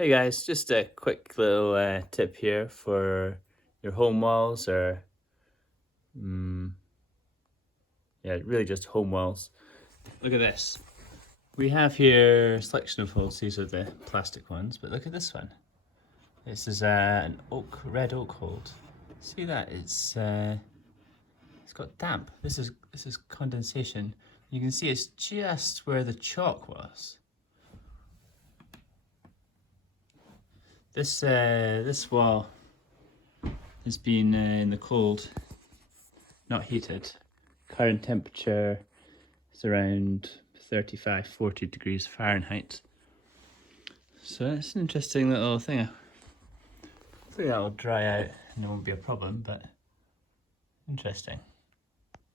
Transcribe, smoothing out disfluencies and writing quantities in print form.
Hey guys, just a quick little tip here for your home walls or, mm, yeah, really just home walls. Look at this. We have here a selection of holes. These are the plastic ones, but look at this one. This is an red oak hold. See that? It's got damp. This is condensation. You can see it's just where the chalk was. This wall has been in the cold, not heated. Current temperature is around 35-40 degrees Fahrenheit. So it's an interesting little thing. Hopefully that'll dry out and it won't be a problem, but interesting.